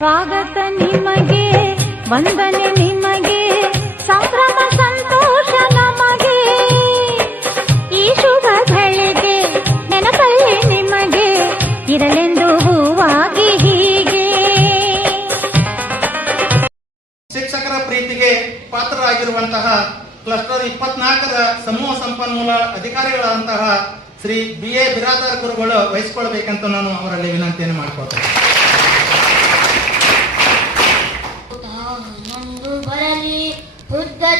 ಸ್ವಾಗತ ನಿಮಗೆ, ವಂದನೆ ನಿಮಗೆ, ಸಂಭ್ರಮ, ಸಂತೋಷ ನಮಗೆ. ಈ ಶುಭ ನೆನಪಲ್ಲಿ ನಿಮಗೆ, ಇರಲೆಂದು ಹೂವಾಗಿ ಹೀಗೆ. ಶಿಕ್ಷಕರ ಪ್ರೀತಿಗೆ ಪಾತ್ರರಾಗಿರುವಂತಹ ಕ್ಲಸ್ಟರ್ ಇಪ್ಪತ್ನಾಲ್ಕರ ಸಮೂಹ ಸಂಪನ್ಮೂಲ ಅಧಿಕಾರಿಗಳಾದಂತಹ ಶ್ರೀ ಬಿ ಎ ಬಿರಾದಾರ್ ಗುರುಗಳು ವಹಿಸಿಕೊಳ್ಬೇಕಂತ ನಾನು ಅವರಲ್ಲಿ ವಿನಂತಿಯನ್ನು ಮಾಡ್ಕೊಳ್ತೇನೆ ತಾನೊಂದು ಬರಲಿ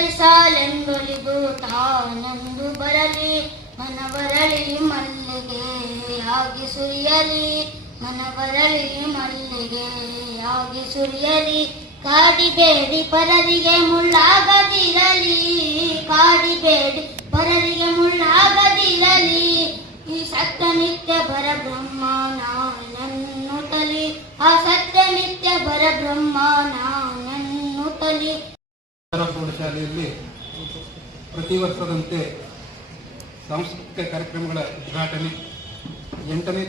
ಉದ್ಧರಿಸಲೆಂದೊಲಿದು ತಾನೊಂದು ಬರಲಿ, ಮನವರಳಿ ಮಲ್ಲಿಗೆ ಯಾಗಿ ಸುರಿಯಲಿ, ಮನವರಳಿ ಮಲ್ಲಿಗೆ ಯಾಗಿ ಸುರಿಯಲಿ ಕಾಡಿಬೇಡಿ ಪರರಿಗೆ ಮುಳ್ಳಾಗದಿರಲಿ ಕಾಡಿಬೇಡಿ ಪರರಿಗೆ ಮುಳ್ಳಾಗದಿರಲಿ, ಈ ಸತ್ಯ ನಿತ್ಯ ಬರ ಬ್ರಹ್ಮ ನಾನೆನ್ನುತ್ತಲಿ ಆ ಸತ್ಯ ನಿತ್ಯ ಬರ ಬ್ರಹ್ಮ ನಾನೆನ್ನುತ್ತಲಿ ಪ್ರೌಢಶಾಲೆಯಲ್ಲಿ ಪ್ರತಿ ವರ್ಷದಂತೆ ಸಾಂಸ್ಕೃತಿಕ ಕಾರ್ಯಕ್ರಮಗಳ ಉದ್ಘಾಟನೆ. ಎಂಟನೇ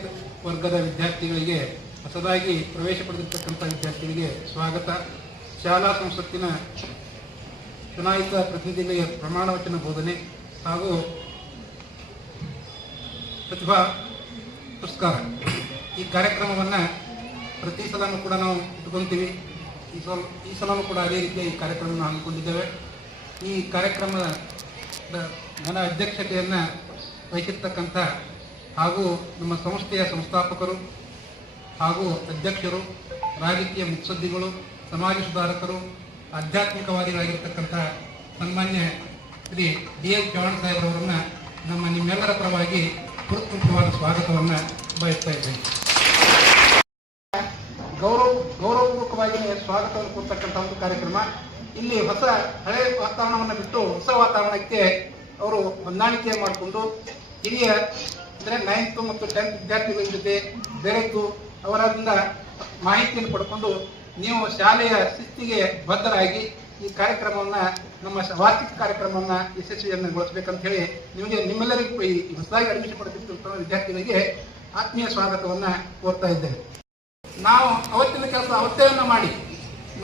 ವರ್ಗದ ವಿದ್ಯಾರ್ಥಿಗಳಿಗೆ, ಹೊಸದಾಗಿ ಪ್ರವೇಶ ಪಡೆದಿರ್ತಕ್ಕಂಥ ವಿದ್ಯಾರ್ಥಿಗಳಿಗೆ ಸ್ವಾಗತ. ಶಾಲಾ ಸಂಸತ್ತಿನ ಚುನಾಯಿತ ಪ್ರತಿನಿಧಿಗಳಿಗೆ ಪ್ರಮಾಣ ವಚನ ಬೋಧನೆ ಹಾಗೂ ಪ್ರತಿಭಾ ಪುರಸ್ಕಾರ. ಈ ಕಾರ್ಯಕ್ರಮವನ್ನು ಪ್ರತಿ ಸಲನೂ ಕೂಡ ನಾವು ಇಟ್ಕೊಂತೀವಿ. ಈ ಸಲ, ಈ ಸಲವೂ ಕೂಡ ಅದೇ ರೀತಿಯ ಈ ಕಾರ್ಯಕ್ರಮವನ್ನು ಹಮ್ಮಿಕೊಂಡಿದ್ದೇವೆ. ಈ ಕಾರ್ಯಕ್ರಮದ ನನ್ನ ಅಧ್ಯಕ್ಷತೆಯನ್ನು ವಹಿಸಿರ್ತಕ್ಕಂಥ ಹಾಗೂ ನಮ್ಮ ಸಂಸ್ಥೆಯ ಸಂಸ್ಥಾಪಕರು ಹಾಗೂ ಅಧ್ಯಕ್ಷರು, ರಾಜಕೀಯ ಮುತ್ಸದ್ದಿಗಳು, ಸಮಾಜ ಸುಧಾರಕರು, ಆಧ್ಯಾತ್ಮಿಕವಾದಿಗಳಾಗಿರ್ತಕ್ಕಂಥ ಸನ್ಮಾನ್ಯ ಶ್ರೀ ಡಿ ಎಂ ಚೌಹಾಣ್ ಸಾಹೇಬ್ರವರನ್ನು ನಮ್ಮ ನಿಮ್ಮೆಲ್ಲರ ಪರವಾಗಿ ಹೃತ್ಪೂರ್ವಕವಾದ ಸ್ವಾಗತವನ್ನು ಬಯಸ್ತಾ ಇದ್ದೇನೆ. ಗೌರವಪೂರ್ವಕವಾಗಿ ಸ್ವಾಗತವನ್ನು ಕೊಡ್ತಕ್ಕಂಥ ಒಂದು ಕಾರ್ಯಕ್ರಮ. ಇಲ್ಲಿ ಹೊಸ ಹಳೆ ವಾತಾವರಣವನ್ನು ಬಿಟ್ಟು ಹೊಸ ವಾತಾವರಣಕ್ಕೆ ಅವರು ಹೊಂದಾಣಿಕೆ ಮಾಡಿಕೊಂಡು ಹಿರಿಯ ಅಂದರೆ ನೈನ್ತ್ ಮತ್ತು ಟೆಂತ್ ವಿದ್ಯಾರ್ಥಿಗಳ ಜೊತೆ ಬೆರೆತು ಅವರಿಂದ ಮಾಹಿತಿಯನ್ನು ಪಡ್ಕೊಂಡು ನೀವು ಶಾಲೆಯ ಶಿಸ್ತಿಗೆ ಬದ್ಧರಾಗಿ ಈ ಕಾರ್ಯಕ್ರಮವನ್ನು, ನಮ್ಮ ವಾರ್ಷಿಕ ಕಾರ್ಯಕ್ರಮವನ್ನು ಯಶಸ್ವಿಯನ್ನುಗೊಳಿಸಬೇಕಂತ ಹೇಳಿ ನಿಮಗೆ ನಿಮ್ಮೆಲ್ಲರಿಗೂ ಈ ಹೊಸದಾಗಿ ಅಡ್ಮಿಷನ್ ಪಡೆದಿರ್ತಕ್ಕಂಥ ವಿದ್ಯಾರ್ಥಿಗಳಿಗೆ ಆತ್ಮೀಯ ಸ್ವಾಗತವನ್ನು ಕೋರ್ತಾ ಇದ್ದೇನೆ. ನಾವು ಅವತ್ತಿನ ಕೆಲಸ ಅವತ್ತೇವನ್ನು ಮಾಡಿ,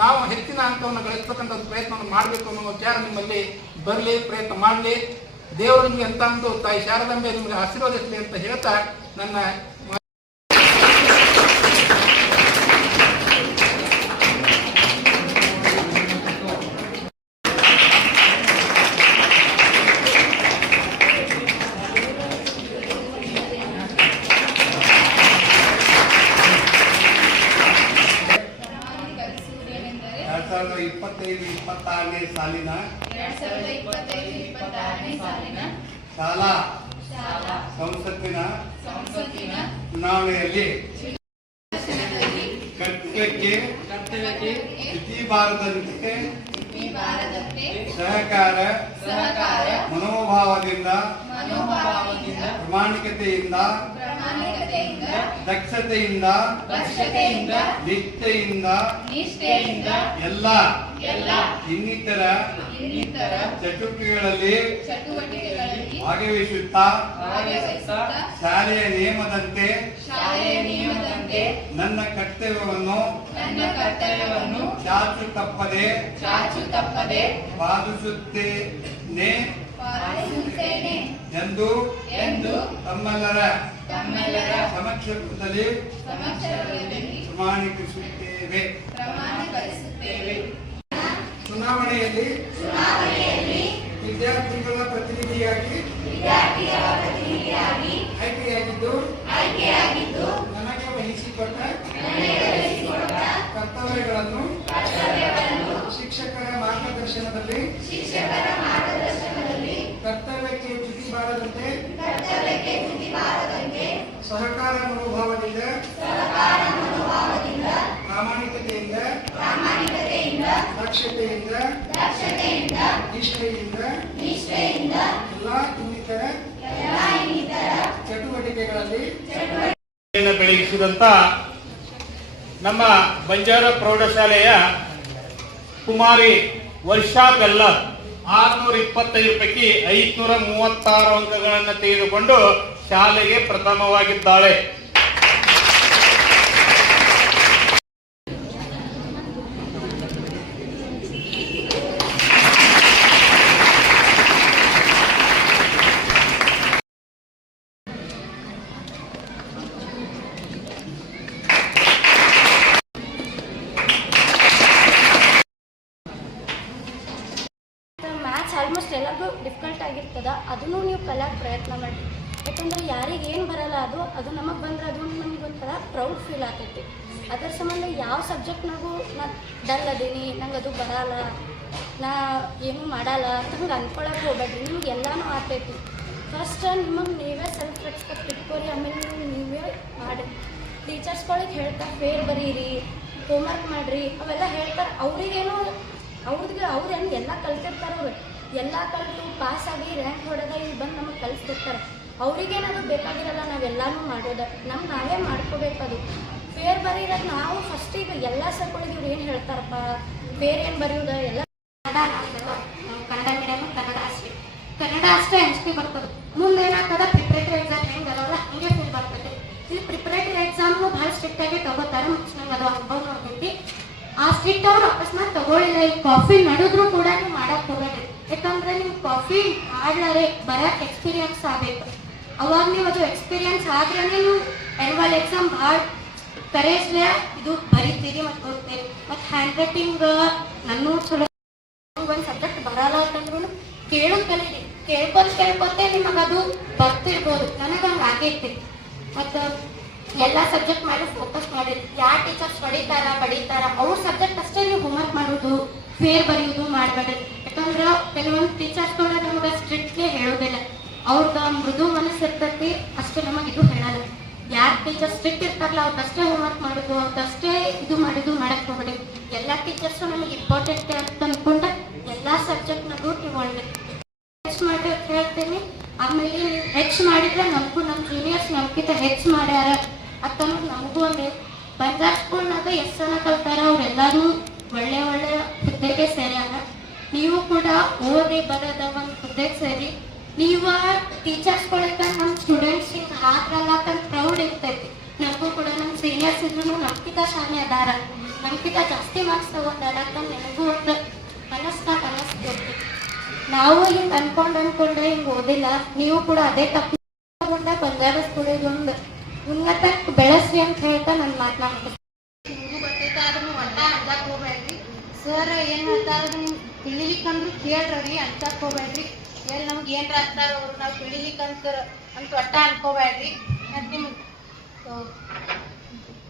ನಾವು ಹೆಚ್ಚಿನ ಅಂಕವನ್ನು ಗಳಿಸ್ತಕ್ಕಂಥ ಪ್ರಯತ್ನವನ್ನು ಮಾಡಬೇಕು ಅನ್ನೋ ವಿಚಾರ ನಿಮ್ಮಲ್ಲಿ ಬರಲಿ, ಪ್ರಯತ್ನ ಮಾಡಲಿ. ದೇವರು ನಿಮಗೆ ಅಂತ ಒಂದು ತಾಯಿ ಶಾರದಾಂಬೆ ನಿಮಗೆ ಆಶೀರ್ವದಿಸಲಿ ಅಂತ ಹೇಳ್ತಾ ನನ್ನ ಎರಡ್ ಸಾವಿರದ ಇಪ್ಪತ್ತೈದು ಇಪ್ಪತ್ತಾರನೇ ಸಾಲಿನ? ಶಾಲಾ? ಸಂಸತ್ತಿನ? ಚುನಾವಣೆಯಲ್ಲಿ ಕರ್ತವ್ಯಕ್ಕೆ? ಸ್ಥಿತಿ ಬಾರದಂತೆ ಸಹಕಾರ? ಮನೋಭಾವದಿಂದ? ಪ್ರಾಮಾಣಿಕತೆಯಿಂದ? ದಕ್ಷತೆಯಿಂದ ದಕ್ಷತೆಯಿಂದ ನಿಷ್ಠೆಯಿಂದ ಎಲ್ಲ ಎಲ್ಲ ಇನ್ನಿತರ ಇನ್ನಿತರ ಚಟುವಟಿಕೆಗಳಲ್ಲಿ ಭಾಗವಹಿಸುತ್ತಾ ಶಾಲೆಯ ನಿಯಮದಂತೆ ಶಾಲೆಯ ನಿಯಮದಂತೆ ನನ್ನ ಕರ್ತವ್ಯವನ್ನು ನನ್ನ ಕರ್ತವ್ಯವನ್ನು ಚಾಚು ತಪ್ಪದೆ ಚಾಚು ತಪ್ಪದೆ ಪಾಲಿಸುತ್ತೇನೆ ಎಂದು ತಮ್ಮೆಲ್ಲರ ಸಮಕ್ಷಮದಲ್ಲಿ ಪ್ರಮಾಣೀಕರಿಸುತ್ತೇವೆ. ಚುನಾವಣೆಯಲ್ಲಿ ವಿದ್ಯಾರ್ಥಿಗಳ ಪ್ರತಿನಿಧಿಯಾಗಿ ಆಯ್ಕೆಯಾಗಿದ್ದು ನನಗೆ ವಹಿಸಿಕೊಟ್ಟ ಕರ್ತವ್ಯಗಳನ್ನು ಶಿಕ್ಷಕರ ಮಾರ್ಗದರ್ಶನದಲ್ಲಿ ಕರ್ತವ್ಯಕ್ಕೆ ಚ್ಯುತಿ ಬಾರದಂತೆ ಸಹಕಾರ ಮನೋಭಾವದಿಂದ ಪ್ರಾಮಾಣಿಕತೆಯಿಂದ ದಕ್ಷತೆಯಿಂದ ನಿಷ್ಠೆಯಿಂದ ಎಲ್ಲ ಇನ್ನಿತರ ಚಟುವಟಿಕೆಗಳಲ್ಲಿ ಬೆಳಗಿಸಿದಂತ ನಮ್ಮ ಬಂಜಾರ ಪ್ರೌಢಶಾಲೆಯ ಕುಮಾರಿ ವರ್ಷಾ ಬೆಲ್ಲರ್ ಆರುನೂರ ಇಪ್ಪತ್ತೈದು ಪೈಕಿ ಐದುನೂರ ಮೂವತ್ತಾರು ಅಂಕಗಳನ್ನು ತೆಗೆದುಕೊಂಡು ಶಾಲೆಗೆ ಪ್ರಥಮವಾಗಿದ್ದಾಳೆ. ಡಿಫಿಕಲ್ಟ್ ಆಗಿರ್ತದ, ಅದನ್ನು ನೀವು ಕಲಿಯೋಕೆ ಪ್ರಯತ್ನ ಮಾಡಿ ಯಾಕಂದ್ರೆ ಯಾರಿಗೆ ಏನು ಬರಲ್ಲ ಅದು ಅದು ನಮಗೆ ಬಂದ್ರೆ ಅದು ನಮ್ಗೆ ಒಂಥರ ಪ್ರೌಡ್ ಫೀಲ್ ಆಗ್ತೈತಿ ಅದರ ಸಂಬಂಧ ಯಾವ ಸಬ್ಜೆಕ್ಟ್ನಾಗೂ ನಾ ಡಲ್ ಅದೀನಿ, ನಂಗೆ ಅದು ಬರಲ್ಲ, ನಾ ಏನು ಮಾಡಲ್ಲ ಅಂತ ಹಂಗೆ ಅಂದ್ಕೊಳಕ್ಕೆ ಹೋಗ್ಬೇಡ್ರಿ. ನಿಮ್ಗೆ ಎಲ್ಲನೂ ಆಗ್ತೈತಿ ಫಸ್ಟ್ ನಿಮಗೆ ನೀವೇ ಸೆಲ್ಫ್ ರೆಸ್ಪೆಕ್ಟ್ ಇಟ್ಕೊರಿ, ಆಮೇಲೆ ನೀವು ನೀವೇ ಮಾಡಿ. ಟೀಚರ್ಸ್ಗಳಿಗೆ ಹೇಳ್ತಾರೆ ಫೇರ್ ಬರೀರಿ ಹೋಮ್ವರ್ಕ್ ಮಾಡಿರಿ, ಅವೆಲ್ಲ ಹೇಳ್ತಾರೆ. ಅವ್ರಿಗೇನು ಅವ್ರಿಗೆ ಅವ್ರು ಹೆಂಗೆ ಎಲ್ಲ ಕಲ್ತಿರ್ತಾರೆ ಅವ್ರು. ಎಲ್ಲ ಕಲಿತು ಪಾಸ್ ಆಗಿ ರ್ಯಾಂಕ್ ಹೊಡೆದ ಇಲ್ಲಿ ಬಂದು ನಮಗೆ ಕಲಿಸ್ತಿರ್ತಾರೆ ಅವ್ರಿಗೇನದು ಬೇಕಾಗಿರಲ್ಲ ನಾವೆಲ್ಲನೂ ಮಾಡೋದು. ನಮ್ಗೆ ನಾವೇ ಮಾಡ್ಕೋಬೇಕು ಅದು ಫೇರ್ ಬರೀರೋದು ನಾವು ಫಸ್ಟ್ ಈಗ ಎಲ್ಲ ಸರ್ಗಳಿಗೆ ಇವ್ರು ಏನು ಹೇಳ್ತಾರಪ್ಪ? ಫೇರ್ ಏನು ಬರೆಯೋದ? ಎಲ್ಲ ಕನ್ನಡ ಕನ್ನಡ ಮೀಡಿಯಮ್ ಕನ್ನಡ ಅಷ್ಟೇ ಕನ್ನಡ ಅಷ್ಟೇ ಹಂಚಿಕೆ ಬರ್ತದೆ? ಮುಂದೆ ಏನಾಗ್ತದೆ? ಪ್ರಿಪ್ರೇಟರಿ ಎಕ್ಸಾಮ್ ಹೆಂಗೆ ಬರೋಲ್ಲ? ಹಂಗೆ ಫೀಲ್ ಬರ್ತದೆ. ಇಲ್ಲಿ ಪ್ರಿಪ್ರೇಟರಿ ಎಕ್ಸಾಮು ಭಾಳ ಸ್ಟ್ರಿಕ್ಟ್ ಆಗಿ ತಗೋತಾರೆ. ಮುಂಚೆ ಅದು ಅನುಭವ ನೋಡ್ತೈತಿ ಆ ಸ್ಟ್ರಿಕ್ಟ್ ಅವ್ರು ಅಕಸ್ಮಾತ್ ತಗೊಳ್ಳಿಲ್ಲ. ಈ ಕಾಫಿ ನಡೆದ್ರು ಕೂಡ ನೀವು ಮಾಡಕ್ ಹೋಗ್ಬೇಡ್ರಿ. ಯಾಕಂದ್ರೆ ನೀವು ಕಾಫಿ ಮಾಡ್ಲಾರೆ ಬರ ಎಕ್ಸ್ಪೀರಿಯನ್ಸ್ ಆಗ್ಬೇಕು. ಅವಾಗ ನೀವು ಅದು ಎಕ್ಸ್ಪೀರಿಯನ್ಸ್ ಆದ್ರೆ ನೀವು ಎನ್ವಲ್ ಎಕ್ಸಾಮ್ ಭಾಳ ಕರೇಜ್ಲೆ ಇದು ಬರೀತೀರಿ ಮತ್ತು ಕೊಡ್ತೀರಿ ಮತ್ತು ಹ್ಯಾಂಡ್ ರೈಟಿಂಗ್ ನನ್ನೂ ಚಲೋ. ಒಂದು ಸಬ್ಜೆಕ್ಟ್ ಬರಲ್ಲ ಅಂತಂದ್ರೂ ಕೇಳೋದು ಕಲೀರಿ. ಕೇಳ್ಕೊತ ಕೇಳ್ಕೊತೇ ನಿಮಗೆ ಅದು ಬರ್ತಿರ್ಬೋದು. ನನಗೆ ಹಂಗೆ ಆಗೈತಿ. ಮತ್ತು ಎಲ್ಲ ಸಬ್ಜೆಕ್ಟ್ ಮೇಲೆ ಫೋಕಸ್ ಮಾಡಿ ಯಾವ ಟೀಚರ್ಸ್ ಪಡೀತಾರ ಬಡಿತಾರ ಅವ್ರ ಸಬ್ಜೆಕ್ಟ್ ಅಷ್ಟೇ ನೀವು ಹೋಮ್ವರ್ಕ್ ಮಾಡೋದು ಫೇರ್ ಬರೆಯೋದು ಮಾಡಬೇಡಿ. ಯಾಕಂದ್ರೆ ಕೆಲವೊಂದು ಟೀಚರ್ಸ್ ಕೂಡ ನಮ್ಗೆ ಸ್ಟ್ರಿಕ್ಟ್ಲಿ ಹೇಳೋದಿಲ್ಲ. ಅವ್ರದ್ದು ಮೃದು ಮನಸ್ಸು ಇರ್ತೈತಿ ಅಷ್ಟೇ ನಮಗೆ ಇದು ಹೇಳಲ್ಲ. ಯಾರು ಟೀಚರ್ ಸ್ಟ್ರಿಕ್ಟ್ ಇರ್ತಾರಲ್ಲ ಅವ್ರದ್ದಷ್ಟೇ ಹೋಮ್ವರ್ಕ್ ಮಾಡೋದು ಅವ್ರದ್ದಷ್ಟೇ ಇದು ಮಾಡಿದ್ದು ಮಾಡಕ್ ಹೋಗ್ಬೇಡಿ. ಎಲ್ಲ ಟೀಚರ್ಸು ನಮಗೆ ಇಂಪಾರ್ಟೆಂಟ್ ಅಂತ ಅನ್ಕೊಂಡ ಎಲ್ಲ ಸಬ್ಜೆಕ್ಟ್ನಾಗೂ ನೀವು ಟೆಸ್ಟ್ ಮಾಡಿ ಅಂತ ಹೇಳ್ತೀನಿ. ಆಮೇಲೆ ಹೆಚ್ಚು ಮಾಡಿದ್ರೆ ನಮಗೂ ನಮ್ಮ ಜೂನಿಯರ್ಸ್ ನಮ್ಗಿಂತ ಹೆಚ್ಚು ಮಾಡ್ಯಾರ. ಅಂತ ನಮಗೂ ಒಂದು ಪಂಜಾಬ್ ಸ್ಕೂಲ್ನಾಗ ಎಷ್ಟು ಜನ ಕಲ್ತಾರ, ಅವ್ರೆಲ್ಲರೂ ಒಳ್ಳೆ ಒಳ್ಳೆ ಹುದ್ದೆಗೆ ಸೇರ್ಯಾರ. ನೀವು ಕೂಡ ಓದಿ ಬರೋದ ಒಂದು ಹುದ್ದೆಗೆ ಸೇರಿ. ನೀವು ಟೀಚರ್ಸ್ಗಳಿಂದ ನಮ್ಮ ಸ್ಟೂಡೆಂಟ್ಸ್ ಹಿಂಗೆ ಅಂತ ಪ್ರೌಡ್ ಇರ್ತೈತಿ. ನಮಗೂ ಕೂಡ ನಮ್ಮ ಸೀನಿಯರ್ಸ್ ಇದ್ರು ನಮ್ಗಿಂತ ಶಾನೆ ಅದಾರ. ನಮ್ಗಿಂತ ಜಾಸ್ತಿ ಮಾರ್ಕ್ಸ್ ತಗೊಂಡಾರ ನನಗೂ ಒಂದು ಮನಸ್ನಾಗ ಅನ್ನಿಸ್ತೈತಿ ನಾವು ಹಿಂಗೆ ಅನ್ಕೊಂಡು ಅನ್ಕೊಂಡ್ರೆ ಹಿಂಗೆ ಓದಿಲ್ಲ. ನೀವು ಕೂಡ ಅದೇ ತಪ್ಪು. ಬಂಗಾರ ಸ್ಕೂಲಿಗೆ ಒಂದು ಉನ್ನತ ಬೆಳೆಸ್ರಿ ಅಂತ ಹೇಳ್ತಾ ನಾನು ಮಾತನಾಡ್ತೀನಿ ನಿಮಗೂ ಬರ್ತೈತೆ ಆದ್ರೂ ಒಟ್ಟ ಅಂಜಾಕ್ ಹೋಗ್ಬೇಡ್ರಿ. ಸರ್ ಏನ್ ಹೇಳ್ತಾರ ನಿಮ್ಗೆ ತಿಳಿಲಿಕ್ಕಂದ್ರು ಕೇಳ್ರಿ ಅಂಜಾಕ್ ಹೋಗ್ಬೇಡ್ರಿ. ಎಲ್ಲಿ ನಮ್ಗೆ ಏನ್ರ ಅಂತಾರ ಅವ್ರು ನಾವು ತಿಳಿಲಿಕ್ಕಂತ ಅಂತ ಒಟ್ಟ ಅನ್ಕೋಬೇಡ್ರಿ. ಮತ್ತು ನಿಮ್ಗೆ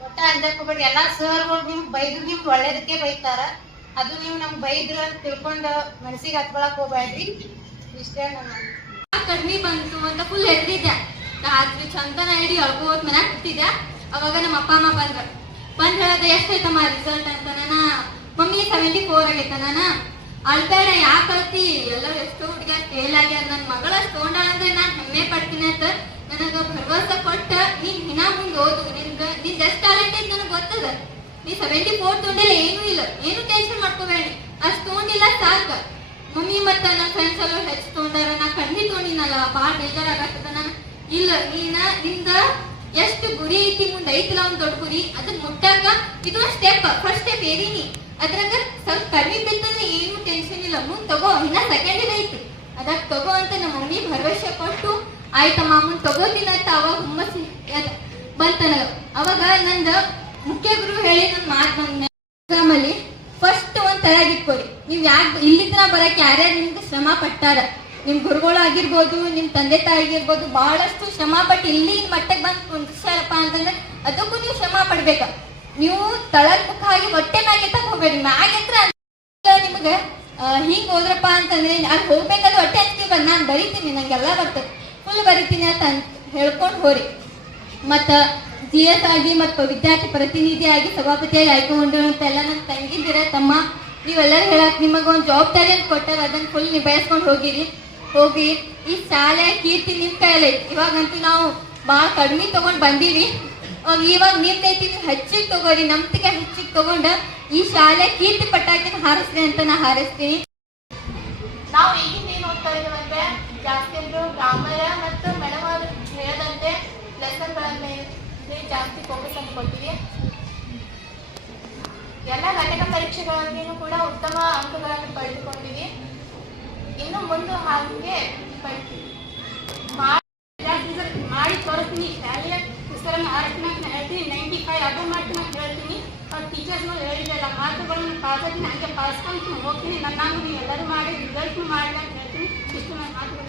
ಒಟ್ಟ ಅಂಜಾಕ್ ಹೋಗ್ಬೇಡ್ರಿ. ಎಲ್ಲಾ ಸರ್ಗಳು ನಿಮ್ಗೆ ಬೈದ್ರು ನಿಮ್ಗೆ ಒಳ್ಳೇದಕ್ಕೆ ಬೈತಾರ. ಅದು ನೀವು ನಮ್ಗೆ ಬೈದ್ರು ಅಂತ ತಿಳ್ಕೊಂಡು ಮನಸ್ಸಿಗೆ ಹತ್ಕೊಳಕ್ ಹೋಗ್ಬೇಡ್ರಿ. ಇಷ್ಟೇ ನನ್ನ ಕಡಿಮೆ ಬಂತು ಅಂತ ಫುಲ್ ಹೆದ್ರಿದ್ದೆ. ರಾತ್ರಿ ಚಂದನ ಹಿಡಿ ಅಳ್ಕೋತ್ ಮನ್ಯಾಗ ಕೂತಿದ್ದೆ ಅವಾಗ ನಮ್ಮ ಅಪ್ಪ, ಅಮ್ಮ ಬಂದ್ರ. ಬಂದ್ ಹೇಳದ ಎಷ್ಟೈತಮ್ಮ ರಿಸಲ್ಟ್ ಅಂತ ನಾನ, ಮಮ್ಮಿ ಸೆವೆಂಟಿ ಫೋರ್ ಆಗೈತ ನಾನ. ಅಳ್ಬೇಡ, ಯಾಕೆ ಅಳ್ತಿ? ಎಲ್ಲ ಎಷ್ಟೋ ಹುಡುಗ ಫೇಲ್ ಆಗ್ಯಾರ ನನ್ನ ಮಗಳ ತಗೊಂಡ ಅಂದ್ರೆ ನಾನು ಹೆಮ್ಮೆ ಪಡ್ತೀನಿ ಅಂತ ನನಗ ಭರವಸೆ ಕೊಟ್ಟ ನೀನ್ ಹಿನ ಮುಂದೆ ಓದು. ನಿನ್ಗ, ನಿನ್ ಎಷ್ಟು ಟ್ಯಾಲೆಂಟ್ ಐತಿ ನನಗೆ ಗೊತ್ತದ. ನೀ ಸೆವೆಂಟಿ ಫೋರ್ ತೊಗೊಂಡಿಲ್ಲ, ಏನೂ ಇಲ್ಲ. ಏನು ಟೆನ್ಷನ್ ಮಾಡ್ಕೋಬೇಡಿ. ಅಷ್ಟು ತೊಗೊಂಡಿಲ್ಲ ಸಾಕ. ಮಮ್ಮಿ ಮತ್ತ ನನ್ನ ಫ್ರೆಂಡ್ಸ್ ಎಲ್ಲ ಹೆಚ್ಚು ತೊಗೊಂಡಾರ, ನಾ ಕಣ್ಣಿ ತೊಗೊಂಡಿನಲ್ಲ. ಭಾಳ ಬೇಜಾರಾಗತ್ತದ ನಾನು ಇಲ್ಲ, ನೀನ, ನಿಂದ ಎಷ್ಟು ಗುರಿ ಐತಿ ಮುಂದೆ ಐತಿಲ್ಲ ಒಂದ್ ದೊಡ್ಡ ಗುರಿ ಅದನ್ನ ಮುಟ್ಟಾಗ ಇದು ಸ್ಟೆಪ್ ಫಸ್ಟ್ ಸ್ಟೆಪ್ ಏರಿನಿ. ಅದ್ರಾಗ ಸ್ವಲ್ಪ ಕಡಿಮೆ ಬಿದ್ದಂದ್ರೆ ಏನು ಟೆನ್ಷನ್ ಇಲ್ಲ. ಮುಂದ್ ತಗೋ, ಇನ್ನ ಸೆಕೆಂಡ್ ಐತಿ. ಅದಕ್ಕೆ ತಗೋ ಅಂತ ನಮ್ಮ ಮಮ್ಮಿ ಭರವಸೆ ಕೊಟ್ಟು ಆಯ್ತಮ್ಮ ಮುಂದ್ ತಗೋತೀನಿ ಅಂತ ಅವಾಗ ಹುಮ್ಮಸ್ ಬಂತ ಅವಾಗ ನಂದ ಮುಖ್ಯ ಗುರು ಹೇಳಿ ನನ್ ಮಾತು ಬಂದ ಎಕ್ಸಾಮಲ್ಲಿ ಫಸ್ಟ್ ಒಂದ್ ತಯಾಗಿಟ್ಕೋರಿ ನೀವ್ ಯಾಕೆ ಇಲ್ಲಿದ್ರ ಬರಕ್ ಯಾರ್ಯಾರು ನಿಮ್ಗೆ ಶ್ರಮ ಪಟ್ಟಾರ? ನಿಮ್ ಗುರುಗಳು ಆಗಿರ್ಬೋದು, ನಿಮ್ ತಂದೆ ತಾಯಿ ಆಗಿರ್ಬೋದು, ಬಹಳಷ್ಟು ಶ್ರಮ ಪಟ್ಟು ಇಲ್ಲಿ ಮಟ್ಟಕ್ಕೆ ಬಂದು ಕುಂದಿಸ್ಯಾರಪ್ಪ ಅಂತಂದ್ರೆ ಅದಕ್ಕೂ ನೀವು ಶ್ರಮ ಪಡ್ಬೇಕ. ನೀವು ತಳದ್ ಮುಖ ಆಗಿ ಹೊಟ್ಟೆ ಮ್ಯಾಗೆ ತಗ ಹೋಗ್ಬೇಡಿ ಮ್ಯಾಗೆತ್ರ ನಿಮ್ಗೆ ಹಿಂಗ್ ಹೋದ್ರಪ್ಪ ಅಂತಂದ್ರೆ ಅಲ್ಲಿ ಹೋಗ್ಬೇಕಾದ್ರೆ ಹೊಟ್ಟೆ ಹಚ್ತೀವಿ ನಾನ್ ಬರಿತೀನಿ, ನಂಗೆಲ್ಲ ಬರ್ತದೆ ಫುಲ್ ಬರಿತೀನಿ ಅಂತ ಹೇಳ್ಕೊಂಡು ಹೋರಿ. ಮತ್ತ ಜಿ ಎಸ್ ಆಗಿ ಮತ್ತು ವಿದ್ಯಾರ್ಥಿ ಪ್ರತಿನಿಧಿಯಾಗಿ ಸಭಾಪತಿಯಾಗಿ ಆಯ್ಕೊಂಡಿರುವಂತ ಎಲ್ಲ ನನ್ನ ತಂಗಿದ್ದೀರ ತಮ್ಮ, ನೀವೆಲ್ಲರೂ ಹೇಳಕ್ ನಿಮಗೆ ಒಂದು ಅಂತ ಕೊಟ್ಟಾರ, ಅದನ್ನ ಫುಲ್ ನಿಭಾಯಿಸ್ಕೊಂಡು ಹೋಗಿರಿ. ಹೋಗಿ, ಈ ಶಾಲೆ ಕೀರ್ತಿ ನಿಮ್ ಕೈಯಲ್ಲಿ. ಇವಾಗಂತೂ ನಾವು ಭಾಳ ಕಡಿಮೆ ತಗೊಂಡ್ ಬಂದೀವಿ. ಇವಾಗ ನಿಮ್ದೈತಿ ನೀವು ಹೆಚ್ಚಿಗೆ ತಗೋರಿ ನಮ್ತಿಗೆ ಹೆಚ್ಚಿಗೆ ತಗೊಂಡ ಈ ಶಾಲೆ ಕೀರ್ತಿ ಪಟಾಕಿನ ಹಾರಿಸ್ರಿ ಅಂತ ನಾ ಹಾರಿಸ್ತೀನಿ. ನಾವು ಈಗಿನ ಏನ್ ಓದ್ತಾ ಇದ್ದೇವಂದ್ರೆ ಜಾಸ್ತಿ ಗ್ರಾಮರ ಮತ್ತು ಮೇಡಮ್ ಅವರು ಹೇಳದಂತೆ ಲೆಸನ್ಗಳ ಮೇಲೆ ಜಾಸ್ತಿ ಫೋಕಸ್ ಅನ್ನು ಕೊಡ್ತೀವಿ. ಎಲ್ಲ ಘಟಕ ಪರೀಕ್ಷೆಗಳಲ್ಲಿನೂ ಕೂಡ ಉತ್ತಮ ಅಂಕಗಳನ್ನು ಪಡೆದುಕೊಂಡಿವಿ ಪಡ್ತೀವಿ ಮಾಡಿ ತೋರಿಸ್ತೀನಿ. ಶಾಲೆಯ ಪುಸ್ತಕನ ಆರಿಸ್ತೀನಿ ಅಂತ ಹೇಳ್ತೀನಿ. ನೈಂಟಿ ಫೈವ್ ಅದು ಮಾಡ್ತೀನಿ ಹೇಳ್ತೀನಿ. ಅವ್ರ ಟೀಚರ್ಸ್ನು ಹೇಳಿದ್ದೆಲ್ಲ ಮಾತುಗಳನ್ನು ಪಾಸಾಗಿ ನನಗೆ ಪಾಸ್ಕೊಂಡು ಹೋಗ್ತೀನಿ. ನನ್ನ ನೀವು ಎಲ್ಲರೂ ಮಾಡಿ ರಿಸಲ್ಟ್ನು ಮಾಡಿ ಅಂತ ಹೇಳ್ತೀನಿ. ಇಷ್ಟೊಂದು ಮಾತುಗಳು.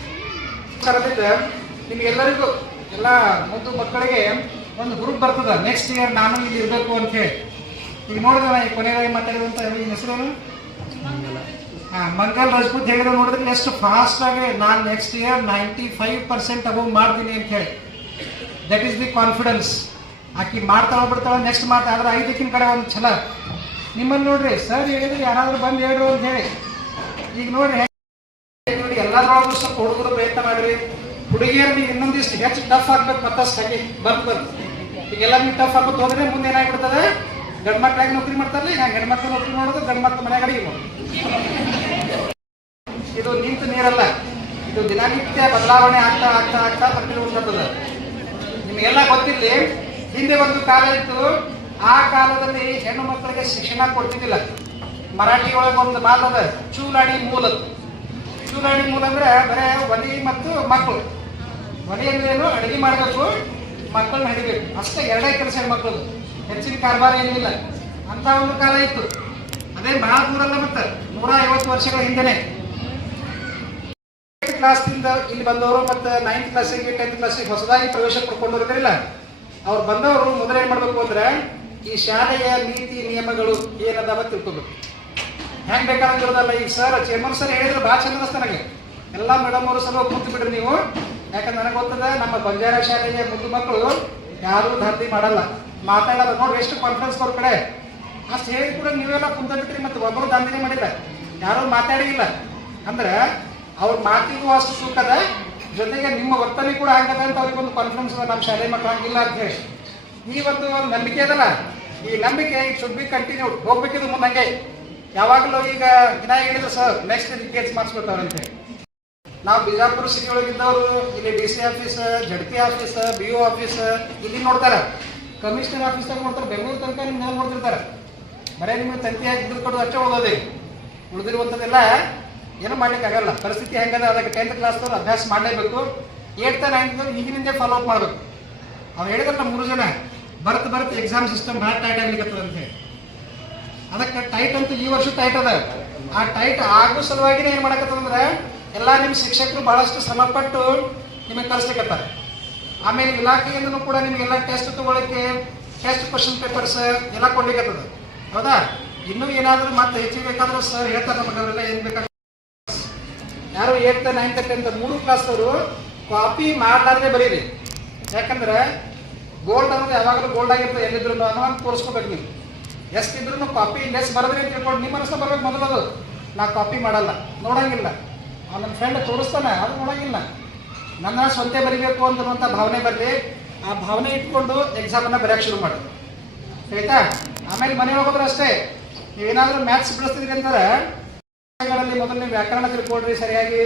ನಿಮ್ಗೆಲ್ಲರಿಗೂ ಎಲ್ಲ ಮದ್ದು ಮಕ್ಕಳಿಗೆ ಒಂದು ಗ್ರೂಪ್ ಬರ್ತದ. ನೆಕ್ಸ್ಟ್ ಇಯರ್ ನಾನು ಇಲ್ಲಿ ಇರಬೇಕು ಅಂತ ಹೇಳಿ. ಈಗ ನೋಡಿದ ಈ ಕೊನೆಯದಾಗಿ ಮಾತಾಡಿದಂತ ಈ ಹೆಸರೇನು? ಮಂಗಲ್ ರಜಪೂತ್ ಹೇಗಿದೆ ನೋಡಿದ್ರೆ ನೆಕ್ಸ್ಟ್ ಫಾಸ್ಟ್ ಆಗಿ ನಾನು next year ninety five percent above ಮಾಡ್ತೀನಿ ಅಂತ ಹೇಳಿ. ದಟ್ ಈಸ್ ದಿ ಕಾನ್ಫಿಡೆನ್ಸ್ ಆಕಿ ಮಾಡ್ತಾ ಹೋಗ್ಬಿಡ್ತಾಳೆ ನೆಕ್ಸ್ಟ್ ಮಾತಾಡಿದ್ರೆ ಐದಕ್ಕಿನ ಕಡೆ ಒಂದು ಛಲ. ನಿಮ್ಮಲ್ಲಿ ನೋಡ್ರಿ ಸರ್ ಹೇಳಿದ್ರೆ ಯಾರಾದರೂ ಬಂದು ಹೇಳ್ರು ಅಂತ ಹೇಳಿ. ಈಗ ನೋಡ್ರಿ ನೋಡಿ ಎಲ್ಲದ್ರೊಳಗೂ ಸ್ವಲ್ಪ ಹುಡುಗರು ಪ್ರಯತ್ನ ಮಾಡ್ರಿ. ಹುಡುಗಿಯರು ನೀವು ಇನ್ನೊಂದಿಷ್ಟು ಹೆಚ್ಚು ಟಫ್ ಆಗ್ಬೇಕು ಮತ್ತಷ್ಟು ಹಾಕಿ ಬಂದ್ ಬಂದು ಈಗೆಲ್ಲ ನೀವು ಟಫ್ ಆಗ್ಬೇಕು ಹೋದ್ರೆ ಮುಂದೆ ಏನಾಗ್ಬಿಡ್ತದೆ? ಗಂಡು ಮಕ್ಳಾಗಿ ನೌಕರಿ ಮಾಡ್ತಾರಲ್ಲ ಈಗ ಗಂಡು ಮಕ್ಕಳು ನೌಕರಿ ಮಾಡೋದು, ಗಂಡು ಮನೆಯಾಗ ಅಡಿಗೆ ಇದು ನಿಂತು ನೀರಲ್ಲ, ಇದು ದಿನನಿತ್ಯ ಬದಲಾವಣೆ ಆಗ್ತಾ ಆಗ್ತಾ ಆಗ್ತಾ ಬರ್ತಿರುವಂಥದ್ದು ನಿಮಗೆಲ್ಲ ಗೊತ್ತಿಲ್ಲಿ ಹಿಂದೆ ಒಂದು ಕಾಲ ಇತ್ತು, ಆ ಕಾಲದಲ್ಲಿ ಹೆಣ್ಣು ಮಕ್ಕಳಿಗೆ ಶಿಕ್ಷಣ ಕೊಡ್ತಿದ್ದಿಲ್ಲ. ಮರಾಠಿ ಒಳಗೆ ಒಂದು ಮಾತದ ಚೂಲಾಡಿ ಮೂಲ. ಚೂಲಾಡಿ ಮೂಲ ಅಂದ್ರೆ ಬರೇ ಒಲಿ ಮತ್ತು ಮಕ್ಕಳು ಒಲಿ ಅಂದ್ರೆ ಏನು? ಅಡಿಗೆ ಮಾಡಬೇಕು, ಮಕ್ಕಳನ್ನ ಹಿಡಿಬೇಕು. ಅಷ್ಟೇ ಎರಡೇ ಕೆಲಸ ಹೆಣ್ಮಕ್ಳದು ಹೆಚ್ಚಿನ ಕಾರ್ಬಾರ ಏನಿಲ್ಲ. ಅಂತ ಒಂದು ಕಾಲ ಇತ್ತು. ಅದೇ ಬಹಳ ದೂರಲ್ಲ ಮತ್ತೆ ನೂರ ಐವತ್ತು ವರ್ಷಗಳ ಹಿಂದೆನೆ. ಕ್ಲಾಸ್ನಿಂದ ಇಲ್ಲಿ ಬಂದವರು ಮತ್ತೆ ನೈನ್ತ್ ಕ್ಲಾಸಿಗೆ ಟೆಂತ್ ಕ್ಲಾಸಿಗೆ ಹೊಸದಾಗಿ ಪ್ರವೇಶ ಪಡ್ಕೊಂಡಿರೋದ್ರಿಲ್ಲ ಅವ್ರು ಬಂದವರು ಮೊದಲು ಏನ್ ಮಾಡ್ಬೇಕು ಅಂದ್ರೆ ಈ ಶಾಲೆಯ ನೀತಿ ನಿಯಮಗಳು ಏನದಾವ ತಿಳ್ಕೊಬೇಕು. ಹೆಂಗ್ ಬೇಕಾದಂಗಿರೋದಲ್ಲ ಈಗ ಸರ್ ಚೇರ್ಮನ್ ಸರ್ ಹೇಳಿದ್ರೆ ಭಾಳ ಚಂದ ಅನಿಸ್ತ ನನಗೆ ಎಲ್ಲ ಮೇಡಮ್ ಅವರು ಸ್ವಲ್ಪ ಕೂತು ಬಿಡ್ರಿ ನೀವು. ಯಾಕಂದ್ರೆ ನನಗೆ ಗೊತ್ತದ, ನಮ್ಮ ಬಂಜಾರ ಶಾಲೆಯ ಮುದ್ದು ಮಕ್ಕಳು ಯಾರು ಧರ್ತಿ ಮಾಡಲ್ಲ. ಮಾತಾಡಲ್ಲ ನೋಡ್ರಿ, ಎಷ್ಟು ಕಾನ್ಫರೆನ್ಸ್ ಅವ್ರ ಕಡೆ. ಅಷ್ಟು ಹೇಳಿ ಕೂಡ ನೀವೆಲ್ಲ ಕುಂತ ಬಿಟ್ರಿ ಮತ್ತೆ ಒಬ್ಬರು ದಂಧೆನೇ ಮಾಡಿಲ್ಲ. ಯಾರು ಮಾತಾಡಿಲ್ಲ ಅಂದ್ರೆ ಅವ್ರ ಮಾತಿಗೂ ಅಷ್ಟು ಸುಖದ ಜೊತೆಗೆ ನಿಮ್ಮ ವರ್ತನೆ ಕೂಡ ಆಗದ ಅಂತ ಅವ್ರಿಗೆ ಒಂದು ಕಾನ್ಫರೆನ್ಸ್ ನಮ್ಮ ಶಾಲೆ ಮಕ್ಕಳು ಹಂಗಿಲ್ಲ ಅಂತ ಹೇಳಿ. ಈ ಒಂದು ನಂಬಿಕೆ ಅದಲ್ಲ. ಈ ನಂಬಿಕೆ ಇಟ್ ಶುಡ್ ಬಿ ಕಂಟಿನ್ಯೂ ಹೋಗ್ಬೇಕಿದ್ರು ಮುಂದಂಗೆ. ಯಾವಾಗಲೂ ಈಗ ದಿನ ಹೇಳಿದ್ರು ಸರ್ ನೆಕ್ಸ್ಟ್ ಕೇಸ್ ಮಾಡಿಸ್ಬಿಟ್ಟವ್ರಂತ ನಾವು ಬಿಜಾಪುರ ಸಿಟಿ ಒಳಗಿದ್ದವರು, ಇಲ್ಲಿ D C office Z P office B O office ಇಲ್ಲಿ ನೋಡ್ತಾರೆ. ಕಮಿಷನರ್ ಆಫೀಸ್ದಾಗ ನೋಡ್ತಾರೆ, ಬೆಂಗಳೂರು ತನಕ ನಿಮ್ಗೆ ಮೇಲೆ ನೋಡ್ತಿರ್ತಾರೆ ಬರೀ ನಿಮಗೆ ತಂತಿ ಹಾಕಿ ಇದ್ರ ಕೊಡೋದು ಅಷ್ಟೇ ಓದೋದೇ ಉಳಿದಿರುವಂಥದ್ದೆಲ್ಲ ಏನು ಮಾಡ್ಲಿಕ್ಕಾಗಲ್ಲ ಪರಿಸ್ಥಿತಿ ಹೆಂಗದ, ಅದಕ್ಕೆ ಟೆಂತ್ ಕ್ಲಾಸ್ದವ್ರು ಅಭ್ಯಾಸ ಮಾಡಲೇಬೇಕು. ಏಟ್ತ ನೈನ್ತ್ ಈಗಿನಿಂದ ಫಾಲೋ ಅಪ್ ಮಾಡಬೇಕು. ಅವ್ರು ಹೇಳಿದ್ರಲ್ಲ ಮೂರು ಜನ, ಬರ್ತ್ ಬರ್ತ್ ಎಕ್ಸಾಮ್ ಸಿಸ್ಟಮ್ ಭಾಳ ಟೈಟ್ ಆಗ್ಲಿಕ್ಕೆ ಅಂತ ಅದಕ್ಕೆ ಟೈಟ್ ಅಂತೂ ಈ ವರ್ಷ ಟೈಟ್ ಅದ. ಆ ಟೈಟ್ ಆಗೋ ಸಲುವಾಗಿನೇ ಏನು ಮಾಡಕತ್ತಂದ್ರೆ ಎಲ್ಲ ನಿಮ್ಮ ಶಿಕ್ಷಕರು ಬಹಳಷ್ಟು ಶ್ರಮಪಟ್ಟು ನಿಮಗೆ ಕಲಿಸ್ಲಿಕ್ಕತ್ತಾರೆ ಆಮೇಲೆ ಇಲಾಖೆಯಿಂದನೂ ಕೂಡ ನಿಮಗೆಲ್ಲ ಟೆಸ್ಟ್ ತಗೊಳಕ್ಕೆ ಟೆಸ್ಟ್ ಕ್ವಶನ್ ಪೇಪರ್ಸ್ ಎಲ್ಲ ಕೊಡ್ಲಿಕ್ಕತ್ತದ ಹೌದಾ? ಇನ್ನೂ ಏನಾದರೂ ಮತ್ತೆ ಹೆಚ್ಚಿಗೆ ಬೇಕಾದ್ರೂ ಸರ್ ಹೇಳ್ತಾರೆ ನಮಗೆ ಅವರೆಲ್ಲ ಏನು ಬೇಕಾ ಯಾರು ಏಟ್ ನೈನ್ತ್ ಟೆಂತ್ ಮೂರು ಕ್ಲಾಸ್ದವರು ಕಾಪಿ ಮಾಡಲಾರ್ದೆ ಬರೀರಿ. ಯಾಕಂದ್ರೆ ಗೋಲ್ಡ್ ಅನ್ನೋದು ಯಾವಾಗಲೂ ಗೋಲ್ಡ್ ಆಗಿರ್ತದೆ ಎಲ್ಲಿದ್ರು ಅನ್ನೋದು ತೋರಿಸ್ಕೋಬೇಕು ನೀವು. ಎಷ್ಟಿದ್ರು ಕಾಪಿ ಲೆಸ್ ಬರೋದ್ರಿ ಅಂತ ತಿಳ್ಕೊಂಡು ನಿಮ್ಮ ಮನಸ್ಸು ಬರ್ಬೇಕು ಮೊದಲದು. ನಾ ಕಾಪಿ ಮಾಡಲ್ಲ, ನೋಡಂಗಿಲ್ಲ. ಅವ್ನ ಫ್ರೆಂಡ್ ತೋರಿಸ್ತಾನೆ, ಅದು ನೋಡಂಗಿಲ್ಲ. ನನ್ನ ಸ್ವಂತ ಬರಿಬೇಕು ಅನ್ನುವಂಥ ಭಾವನೆ ಬರಲಿ, ಆ ಭಾವನೆ ಇಟ್ಕೊಂಡು ಎಕ್ಸಾಮನ್ನು ಬರೆಯಕ್ಕೆ ಶುರು ಮಾಡಿ. ಆಯ್ತಾ? ಆಮೇಲೆ ಮನೆ ಹೋಗೋದ್ರೆ ಅಷ್ಟೇ. ನೀವೇನಾದರೂ ಮ್ಯಾಥ್ಸ್ ಬಿಡಿಸ್ತಿದ್ರಿ ಭಾಷೆಗಳಲ್ಲಿ ಮೊದಲು ನೀವು ವ್ಯಾಕರಣ ತಿಳ್ಕೊಡ್ರಿ ಸರಿಯಾಗಿ.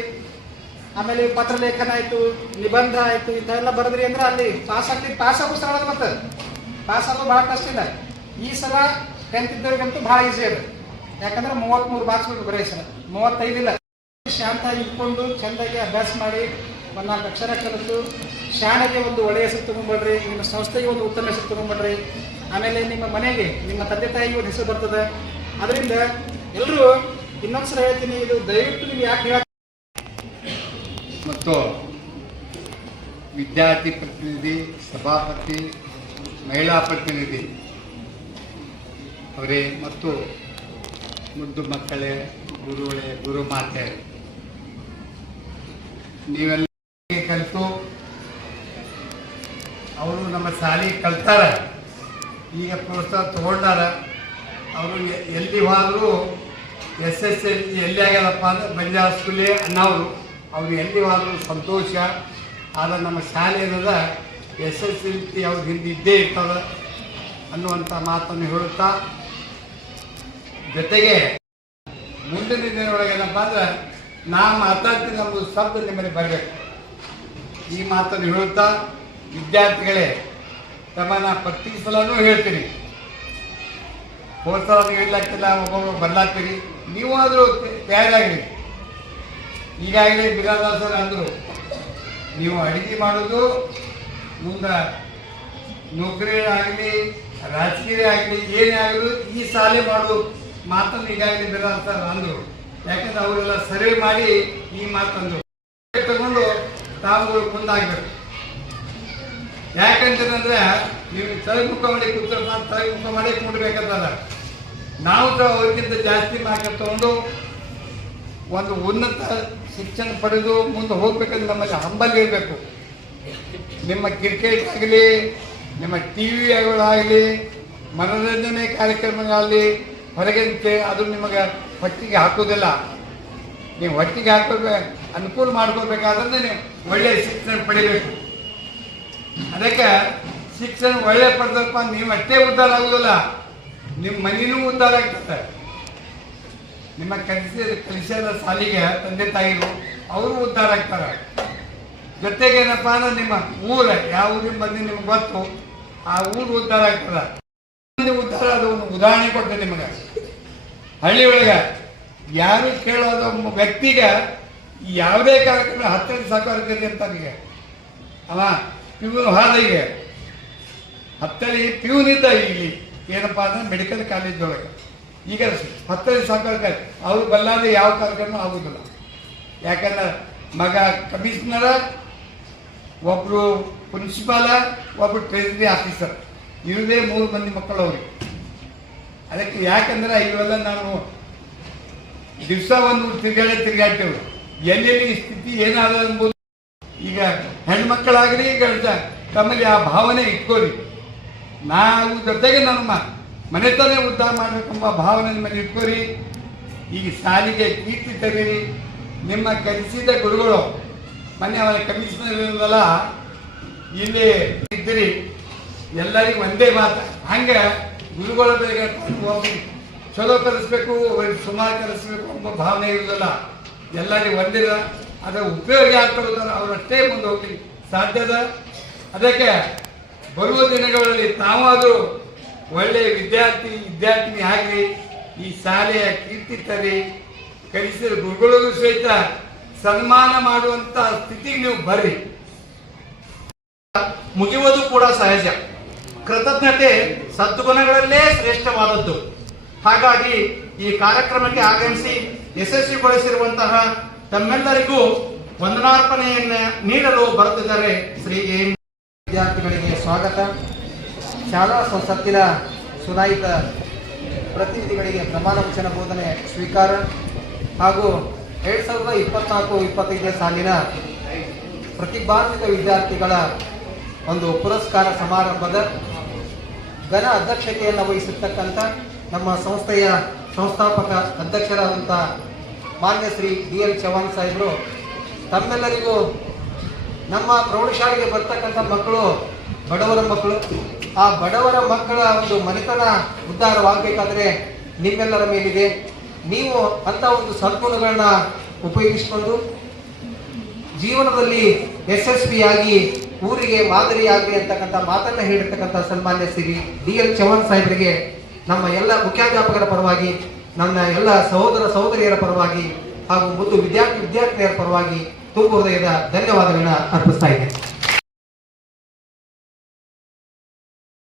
ಆಮೇಲೆ ಪತ್ರ ಲೇಖನ ಆಯ್ತು, ನಿಬಂಧ ಆಯ್ತು, ಇಂಥವೆಲ್ಲ ಬರೆದ್ರಿ ಅಂದ್ರೆ ಅಲ್ಲಿ ಪಾಸ್ ಆಗ್ಲಿ ಪಾಸ್ ಆಗೋ ಸ್ಥಳ ಮತ್ತೆ. ಪಾಸ್ ಆಗೋ ಭಾಳ ಕಷ್ಟ ಇಲ್ಲ. ಈ ಸಲ ಟೆಂತ್ ಇದ್ದವ್ರಿಗಂತೂ ಭಾಳ ಈಸಿ ಅದು. ಯಾಕಂದ್ರೆ ಮೂವತ್ತ್ಮೂರು ಮಾರ್ಕ್ಸ್ ಬರೀ ಸಲ. ಮೂವತ್ತೈದಿಲ್ಲ ಶಾಂತ ಇಟ್ಕೊಂಡು ಚೆಂದಾಗಿ ಅಭ್ಯಾಸ ಮಾಡಿ ನಾಲ್ಕು ಅಕ್ಷರ ಕಲಿತು ಶಾಲೆಗೆ ಒಂದು ಒಳ್ಳೆಯ ಹೆಸರು ತಗೊಂಡ್ಬಿಡ್ರಿ ನಿಮ್ಮ ಸಂಸ್ಥೆಗೆ ಒಂದು ಉತ್ತಮ ಹೆಸರು ತಗೊಂಡ್ಬಿಡ್ರಿ ಆಮೇಲೆ ನಿಮ್ಮ ಮನೆಗೆ, ನಿಮ್ಮ ತಂದೆ ತಾಯಿಗೆ ಒಂದು ಹೆಸರು ಬರ್ತದೆ. ಅದರಿಂದ ಎಲ್ಲರೂ ಇನ್ನೊಂದ್ಸಲ ಹೇಳ್ತೀನಿ, ಇದು ದಯವಿಟ್ಟು ನೀವು ಯಾಕೆ ಹೇಳ ಮತ್ತು ವಿದ್ಯಾರ್ಥಿ ಪ್ರತಿನಿಧಿ, ಸಭಾಪತಿ, ಮಹಿಳಾ ಪ್ರತಿನಿಧಿ ಅವರೇ ಮತ್ತು ಮುದ್ದು ಮಕ್ಕಳೇ, ಗುರುಗಳೇ ಗುರು ಮಾತೆ ನೀವೆಲ್ಲ ಕಲಿತು ಅವರು ನಮ್ಮ ಶಾಲೆ ಕಲ್ತಾರೆ. ಈಗ ಪ್ರೋತ್ಸಾಹ ತಗೊಂಡಾರ. ಅವರು ಎಲ್ಲಿ ಹೋದ್ರು ಎಸ್ ಎಸ್ ಎಲ್ ಎಲ್ಲಿ ಆಗ್ಯದಪ್ಪ ಅಂದ್ರೆ ಬಂಜಾರ ಸ್ಕೂಲೇ ಅನ್ನೋರು ಅವ್ರು ಎಲ್ಲಿ ಹೋದ್ರು ಸಂತೋಷ. ಆದರೆ ನಮ್ಮ ಶಾಲೆ ಏನದ ಎಸ್ ಎಸ್ ಎಲ್ ಸಿ ಅವ್ರ ಹಿಂದೆ ಇದ್ದೇ ಇರ್ತದೆ ಅನ್ನುವಂಥ ಮಾತನ್ನು ಹೇಳುತ್ತಾ ಜೊತೆಗೆ ಮುಂದಿನ ದಿನದೊಳಗೆ ಏನಪ್ಪ ಅಂದ್ರೆ ನಾ ಮಾತಾಡ್ತೀನಿ ನಮ್ಮದು ಶಬ್ದ ನಿಮ್ಮಲ್ಲಿ ಬರಬೇಕು. ಈ ಮಾತನ್ನು ಹೇಳುತ್ತಾ ವಿದ್ಯಾರ್ಥಿಗಳೇ, ತಮ್ಮನ್ನ ಪ್ರತಿ ಸಲನೂ ಹೇಳ್ತೀನಿ. ಹೋದ ಸಲ ಹೇಳಲಾಗ್ತಿಲ್ಲ, ಒಬ್ಬೊಬ್ಬರು ಬರ್ಲಾಗ್ತೀರಿ. ನೀವು ಆದರೂ ತಯಾರಾಗಿರಿ. ಈಗಾಗಲೇ ಬಿರಾದಾಸರು ಅಂದರು, ನೀವು ಅಡುಗೆ ಮಾಡೋದು ಮುಂದೆ ನೌಕರಿ ಆಗಲಿ ರಾಜಕೀಯ ಆಗಲಿ, ಏನೇ ಆಗಲಿ ಈ ಸಾಲೆ ಮಾಡೋ ಮಾತನ್ನು ಈಗಾಗಲೇ ಬಿರಾದಾಸರು ಅಂದರು. ಯಾಕಂದ್ರೆ ಅವರೆಲ್ಲ ಸರ್ವೆ ಮಾಡಿ ಈ ಮಾತಂದರು. ತಗೊಂಡು ತಾವುಗಳು ಮುಂದಾಗಬೇಕು ಯಾಕಂತಂದ್ರೆ ನೀವು ತಲೆ ಮುಖ ಮಾಡಿ ಕೂತ್ರೆ ತಲೆ ಮುಖ ಮಾಡಿ ಕುಂಡ್ಬೇಕಂತಲ್ಲ. ನಾವು ಸಹ ಅವ್ರಿಗಿಂತ ಜಾಸ್ತಿ ಮಾರ್ಕ್ ತಗೊಂಡು ಒಂದು ಉನ್ನತ ಶಿಕ್ಷಣ ಪಡೆದು ಮುಂದೆ ಹೋಗ್ಬೇಕಂದ್ರೆ ನಮ್ಮಲ್ಲಿ ಹಂಬಲ್ ಇರಬೇಕು. ನಿಮ್ಮ ಕ್ರಿಕೆಟ್ ಆಗಲಿ, ನಿಮ್ಮ ಟಿ ವಿಗಳಾಗಲಿ ಮನೋರಂಜನೆ ಕಾರ್ಯಕ್ರಮಗಳಲ್ಲಿ ಹೊರಗಂತೆ ಅದು ನಿಮಗೆ ಹೊಟ್ಟಿಗೆ ಹಾಕೋದಿಲ್ಲ ನೀವು ಹೊಟ್ಟಿಗೆ ಹಾಕೋಬೇ ಅನುಕೂಲ ಮಾಡ್ಕೋಬೇಕಾದ್ರೆ ಒಳ್ಳೆಯ ಶಿಕ್ಷಣ ಪಡಿಬೇಕು. ಅದಕ್ಕೆ ಶಿಕ್ಷಣ ಒಳ್ಳೆ ಪಡೆದಪ್ಪ ನೀವು ಅಷ್ಟೇ ಉದ್ಧಾರ ಆಗುದಿಲ್ಲ. ನಿಮ್ಮ ಮನೆಯೂ ಉದ್ಧಾರ ಆಗ್ತದೆ. ನಿಮ್ಮ ಕಲಿಸಿದ ಕಲಿಸಿದ ಸಾಲಿಗೆ ತಂದೆ ತಾಯಿಗಳು ಅವರು ಉದ್ಧಾರ ಆಗ್ತಾರೆ. ಜೊತೆಗೆ ಏನಪ್ಪ ಅಂದ್ರೆ ನಿಮ್ಮ ಊರ ಯಾವ ಊರಿನ ಬಂದು ನಿಮ್ಗೆ ಗೊತ್ತು? ಆ ಊರು ಉದ್ಧಾರ ಆಗ್ತದೆ. ಉದ್ಧಾರ ಅದು ಒಂದು ಉದಾಹರಣೆ ಕೊಡ್ತೇನೆ ನಿಮಗೆ. ಹಳ್ಳಿ ಒಳಗೆ ಯಾರು ಕೇಳೋದು ವ್ಯಕ್ತಿಗೆ ಯಾವುದೇ ಕಾರ್ಯಕ್ರಮ ಹತ್ತನೇ ಸಾಕಾಗ್ತದೆ ಅಂತ ಅವನಿಗೆ ಅವ ಪ್ಯೂನ್ ಹಾದಿಗೆ. ಹತ್ತನೇ ಪ್ಯೂನ್ ಇದ್ದ ಇಲ್ಲಿ. ಏನಪ್ಪ ಅಂದ್ರೆ ಮೆಡಿಕಲ್ ಕಾಲೇಜ್ ಒಳಗೆ. ಈಗ ಹತ್ತನೇ ಕೈ ಅವ್ರು ಬಲ್ಲಾದ್ರೆ ಯಾವ ಕಾರ್ಯಕ್ರಮ ಆಗುದಿಲ್ಲ. ಯಾಕಂದ್ರೆ ಮಗ ಕಮಿಷನರ ಒಬ್ರು ಪ್ರಿನ್ಸಿಪಾಲ ಒಬ್ರು ಟ್ರೆಜರಿ ಆಫೀಸರ್ ಇರುವುದೇ ಮೂರು ಮಂದಿ ಮಕ್ಕಳು ಅವ್ರಿಗೆ. ಅದಕ್ಕೆ ಯಾಕಂದ್ರೆ ಇವೆಲ್ಲ ನಾವು ದಿವಸ ಒಂದು ತಿರುಗಾಡಿ ತಿರುಗಾಡ್ತೇವೆ. ಎಲ್ಲೆಲ್ಲಿ ಸ್ಥಿತಿ ಏನಾದ ಅನ್ಬೋದು ಈಗ ಹೆಣ್ಮಕ್ಕಳಾಗಲಿ ಗಂಡ, ತಮ್ಮಲ್ಲಿ ಆ ಭಾವನೆ ಇಟ್ಕೋರಿ. ನಾವು ಜೊತೆಗೆ ನಮ್ಮ ಮನೆತನೇ ಉದ್ಧಾರ ಮಾಡಬೇಕೆಂಬ ಭಾವನೆ ನಿಮ್ಮಲ್ಲಿ ಇಟ್ಕೋರಿ. ಈಗ ಸಾಲಿಗೆ ಕೀರ್ತಿ ತರೀರಿ. ನಿಮ್ಮ ಕಲಿಸಿದ ಗುರುಗಳು, ಮೊನ್ನೆ ಅವರ ಕಮಿಷನರ್ ಇಲ್ಲಿ ಇದ್ದೀರಿ. ಎಲ್ಲರಿಗೂ ಒಂದೇ ಮಾತು. ಹಂಗೆ ಗುರುಗಳ ಬೇಗ ಚಲೋ ಕಲಿಸ್ಬೇಕು, ಅವ್ರಿಗೆ ಸುಮಾರು ಕಲಿಸ್ಬೇಕು ಎಂಬ ಭಾವನೆ ಇರೋದಿಲ್ಲ ಎಲ್ಲರಿಗೂ ಒಂದಿಲ್ಲ ಅದರ ಉಪಯೋಗ ಆಗ್ತಿರೋದನ್ನು ಅವರಷ್ಟೇ ಮುಂದೆ ಹೋಗ್ಲಿ ಸಾಧ್ಯದ ಅದಕ್ಕೆ ಬರುವ ದಿನಗಳಲ್ಲಿ ತಾವಾದರೂ ಒಳ್ಳೆಯ ವಿದ್ಯಾರ್ಥಿ, ವಿದ್ಯಾರ್ಥಿನಿ ಆಗಲಿ, ಈ ಶಾಲೆಯ ಕೀರ್ತಿ ತರಿ ಕಲಿಸಿದ ಗುರುಗಳಿಗೂ ಸಹಿತ ಸನ್ಮಾನ ಮಾಡುವಂಥ ಸ್ಥಿತಿಗೆ ನೀವು ಬರ್ರಿ. ಮುಗಿಯುವುದು ಕೂಡ ಸಹಜ. ಕೃತಜ್ಞತೆ ಸದ್ಗುಣಗಳಲ್ಲೇ ಶ್ರೇಷ್ಠವಾದದ್ದು. ಹಾಗಾಗಿ ಈ ಕಾರ್ಯಕ್ರಮಕ್ಕೆ ಆಗಮಿಸಿ ಯಶಸ್ವಿಗೊಳಿಸಿರುವಂತಹ ತಮ್ಮೆಲ್ಲರಿಗೂ ವಂದನಾರ್ಪಣೆಯನ್ನ ನೀಡಲು ಬರುತ್ತಿದ್ದಾರೆ ಶ್ರೀ ಎಂ. ವಿದ್ಯಾರ್ಥಿಗಳಿಗೆ ಸ್ವಾಗತ. ಶಾಲಾ ಸಂಸತ್ತಿನ ಚುನಾಯಿತ ಪ್ರತಿನಿಧಿಗಳಿಗೆ ಪ್ರಮಾಣ ವಚನ ಬೋಧನೆ ಸ್ವೀಕಾರ ಹಾಗೂ ಎರಡು ಸಾವಿರದ ಇಪ್ಪತ್ನಾಲ್ಕು ಇಪ್ಪತ್ತೈದನೇ ಸಾಲಿನ ಪ್ರತಿಭಾನ್ವಿತ ವಿದ್ಯಾರ್ಥಿಗಳ ಒಂದು ಪುರಸ್ಕಾರ ಸಮಾರಂಭದ ಘನ ಅಧ್ಯಕ್ಷತೆಯನ್ನು ವಹಿಸಿರ್ತಕ್ಕಂಥ ನಮ್ಮ ಸಂಸ್ಥೆಯ ಸಂಸ್ಥಾಪಕ ಅಧ್ಯಕ್ಷರಾದಂಥ ಮಾನ್ಯ ಶ್ರೀ ಡಿ ಎಲ್ ಚವಾಣ್ ಸಾಹೇಬರು, ತಮ್ಮೆಲ್ಲರಿಗೂ ನಮ್ಮ ಪ್ರೌಢಶಾಲೆಗೆ ಬರ್ತಕ್ಕಂಥ ಮಕ್ಕಳು, ಬಡವರ ಮಕ್ಕಳು, ಆ ಬಡವರ ಮಕ್ಕಳ ಒಂದು ಮನೆತನ ಉದ್ಧಾರವಾಗಬೇಕಾದ್ರೆ ನಿಮ್ಮೆಲ್ಲರ ಮೇಲಿದೆ. ನೀವು ಅಂತ ಒಂದು ಸದ್ಗುಣಗಳನ್ನ ಉಪಯೋಗಿಸಿಕೊಂಡು ಜೀವನದಲ್ಲಿ ಯಶಸ್ವಿಯಾಗಿ ಊರಿಗೆ ಮಾದರಿಯಾಗಲಿ ಅಂತಕ್ಕಂಥ ಮಾತನ್ನ ಹೇಳಿರ್ತಕ್ಕಂಥ ಸನ್ಮಾನ್ಯ ಸಿರಿ ಡಿ ಎಲ್ ಚವಾಣ್ ಸಾಹೇಬರಿಗೆ ನಮ್ಮ ಎಲ್ಲ ಮುಖ್ಯಾಧ್ಯಾಪಕರ ಪರವಾಗಿ ನಮ್ಮ ಎಲ್ಲ ಸಹೋದರ ಸಹೋದರಿಯರ ಪರವಾಗಿ ಹಾಗೂ ಮುದ್ದು ವಿದ್ಯಾರ್ಥಿ ವಿದ್ಯಾರ್ಥಿನಿಯರ ಪರವಾಗಿ ತುಂಬ ಹೃದಯದ ಧನ್ಯವಾದಗಳನ್ನ ಅರ್ಪಿಸ್ತಾ ಇದ್ದೇನೆ.